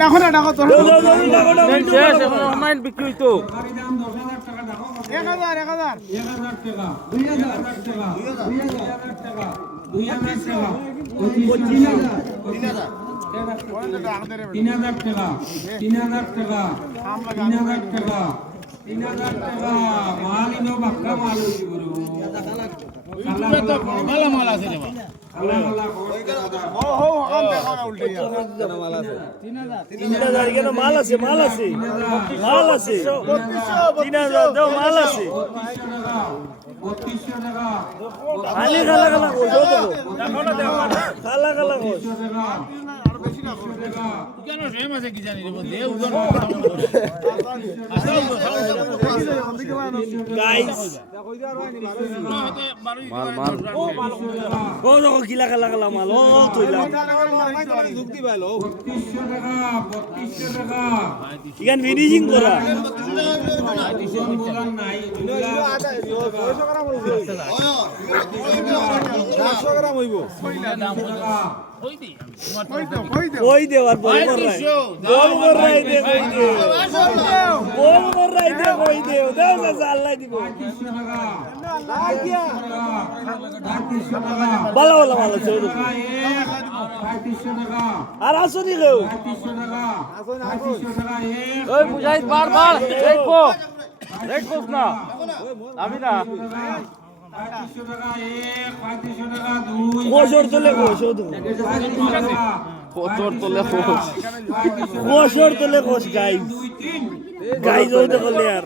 দেখো না দেখো তো শেষ এখন অনলাইন বিক্রি হইতো 1000 টাকা 2000 টাকা 3000 টাকা 3000 টাকা মাল ইনো বাক্কা মাল হইছে গুরু ইউটিউবে তো ভালো মাল আছে রে বাবা ও হো কাম দেখা না উল্টে মাল আছে 3000 কেন মাল আছে 3000 দাও মাল আছে 3200 টাকা খালি খালা খালা কইছো দেখো খালা খালা কই আর বেশি না কেন সেম আছে কি জানি রে বন্ধু এ উদর গাইস মাল ও দেখো কিলা খালা খালা মাল ও তুইলা 3200 টাকা 3200 টাকা ইখান ফিনিশিং করা নাই 400 গ্রাম হইব কই দেওয়ার বল কর রাই দে কই দে দাও যা আল্লাহ দিব ভালো ভালো ভালো চলো আর আসনি কেউ ওই মুজাহিদ বারবার দেখো না আমি না কোশর তোলে কোশ গাইজ ওই দেখো লেয়ার